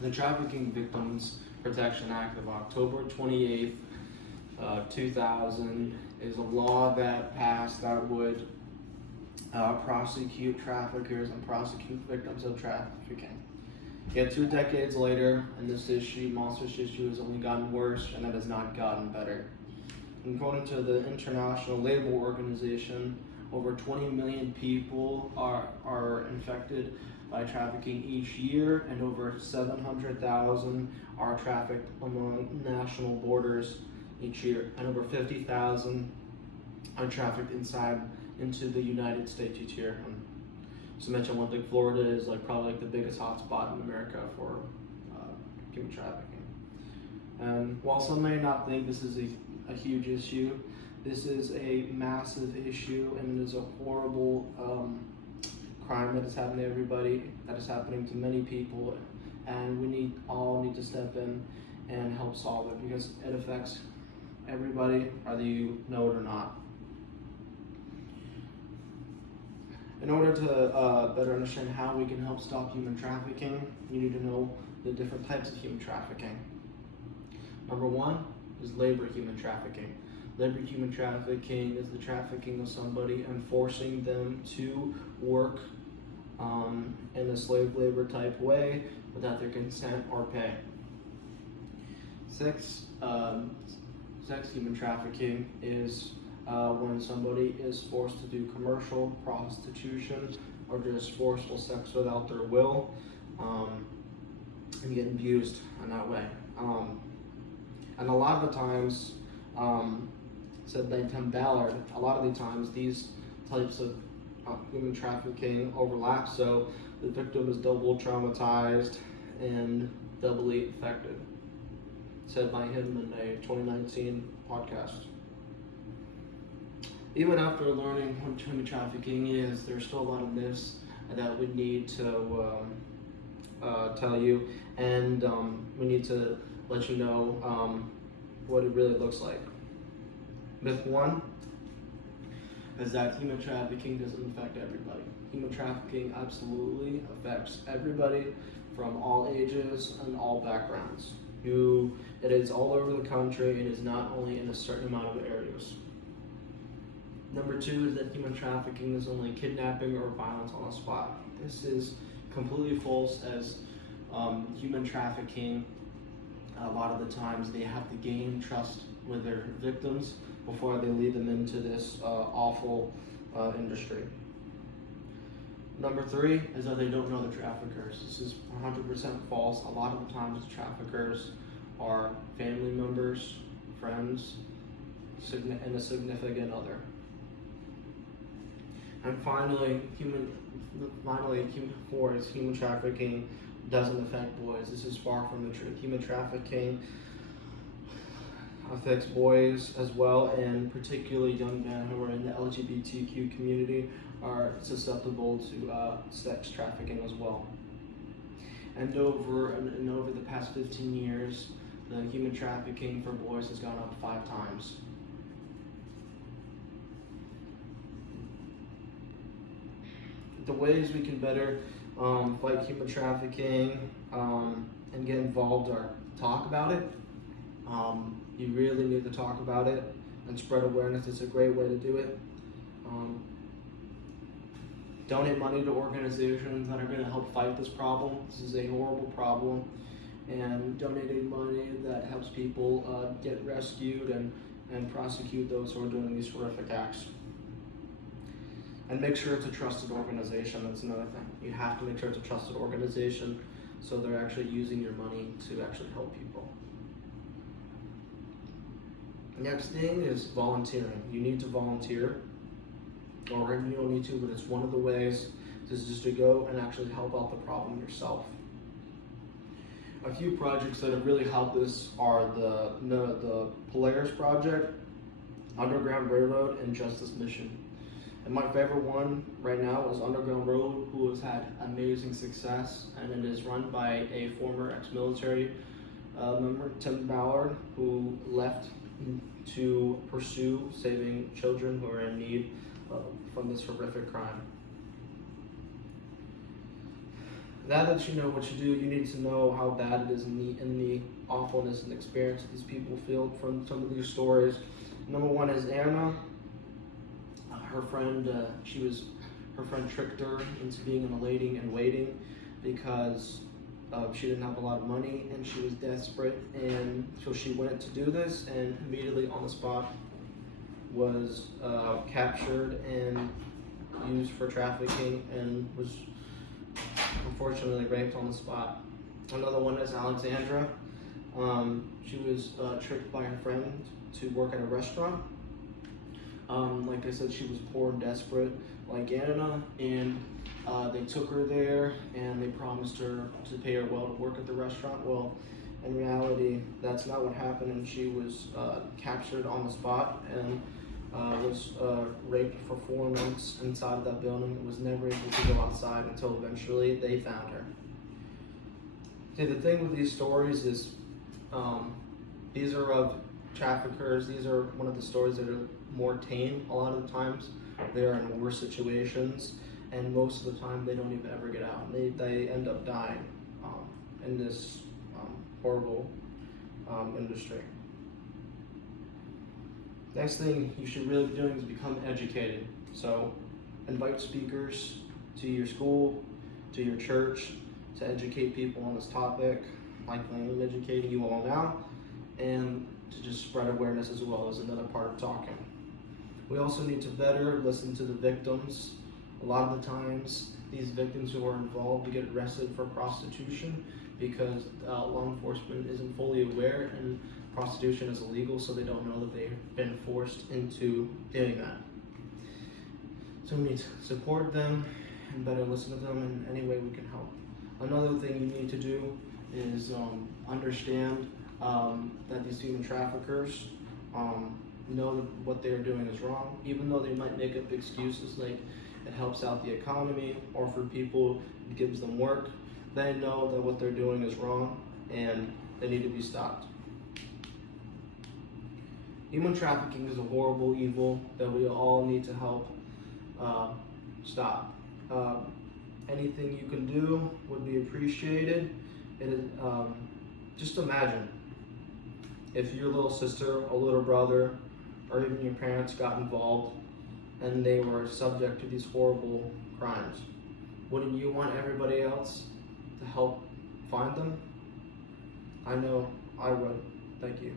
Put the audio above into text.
The Trafficking Victims Protection Act of October 28th, 2000 is a law that passed that would prosecute traffickers and prosecute victims of trafficking. Yet 2 decades later, and this issue, monstrous issue, has only gotten worse and it has not gotten better. According to the International Labor Organization, over 20 million people are infected by trafficking each year, and over 700,000 are trafficked along national borders each year, and over 50,000 are trafficked into the United States each year. So mention one thing, Florida is probably the biggest hotspot in America for human trafficking. And while some may not think this is a huge issue, this is a massive issue, and it is a horrible crime that is happening to everybody, that is happening to many people, and we all need to step in and help solve it, because it affects everybody, whether you know it or not. In order to better understand how we can help stop human trafficking, you need to know the different types of human trafficking. Number one is labor human trafficking. Labor human trafficking is the trafficking of somebody and forcing them to work in a slave labor type way without their consent or pay. Sex human trafficking is when somebody is forced to do commercial prostitution or just forceful sex without their will, and get abused in that way. And a lot of the times, said by Tim Ballard, a lot of the times these types of human trafficking overlap, so the victim is double traumatized and doubly affected, said by him in a 2019 podcast. Even after learning what human trafficking is, there's still a lot of myths that we need to tell you, and we need to let you know what it really looks like. Myth one is that human trafficking doesn't affect everybody. Human trafficking absolutely affects everybody from all ages and all backgrounds. It is all over the country. It is not only in a certain amount of areas. Number two is that human trafficking is only kidnapping or violence on the spot. This is completely false, as human trafficking, a lot of the times they have to gain trust with their victims before they lead them into this awful industry. Number three is that they don't know the traffickers. This is 100% false. A lot of the times the traffickers are family members, friends, and a significant other. And finally, human trafficking doesn't affect boys. This is far from the truth. Human trafficking affects boys as well, and particularly young men who are in the LGBTQ community are susceptible to sex trafficking as well. And over the past 15 years, the human trafficking for boys has gone up 5 times. The ways we can better fight human trafficking and get involved are talk about it. You really need to talk about it and spread awareness. It's a great way to do it. Donate money to organizations that are going to help fight this problem. This is a horrible problem, and donating money that helps people get rescued and prosecute those who are doing these horrific acts. And make sure it's a trusted organization. That's another thing. You have to make sure it's a trusted organization, so they're actually using your money to actually help people. Next thing is volunteering. You need to volunteer, or you don't need to, but it's one of the ways is just to go and actually help out the problem yourself. A few projects that have really helped this are the Polaris Project, Underground Railroad, and Justice Mission. And my favorite one right now is Underground Railroad, who has had amazing success, and it is run by a former ex-military member, Tim Ballard, who left to pursue saving children who are in need from this horrific crime. Now that you know what you do, you need to know how bad it is in the awfulness and experience that these people feel from some of these stories. Number one is Anna. Her friend, her friend tricked her into being in a waiting because she didn't have a lot of money and she was desperate, and so she went to do this, and immediately on the spot was captured and used for trafficking and was unfortunately raped on the spot. Another one is Alexandra. She was tricked by her friend to work at a restaurant. Like I said, she was poor and desperate, like Anna, and they took her there and they promised her to pay her well to work at the restaurant. Well, in reality, that's not what happened, and she was captured on the spot and was raped for 4 months inside of that building and was never able to go outside until eventually they found her. See, the thing with these stories is these are of traffickers. These are one of the stories that are more tame. A lot of the times they're in worse situations, and most of the time they don't even ever get out. They end up dying in this horrible industry. Next thing you should really be doing is become educated. So invite speakers to your school, to your church, to educate people on this topic, like I'm educating you all now, and to just spread awareness as well as another part of talking. We also need to better listen to the victims. A lot of the times, these victims who are involved get arrested for prostitution because law enforcement isn't fully aware and prostitution is illegal, so they don't know that they've been forced into doing that. So we need to support them and better listen to them in any way we can help. Another thing you need to do is understand that these human traffickers know that what they're doing is wrong, even though they might make up excuses like it helps out the economy or for people it gives them work. They know that what they're doing is wrong and they need to be stopped. Human trafficking is a horrible evil that we all need to help stop. Anything you can do would be appreciated. It is, just imagine if your little sister or little brother or even your parents got involved and they were subject to these horrible crimes. Wouldn't you want everybody else to help find them? I know I would. Thank you.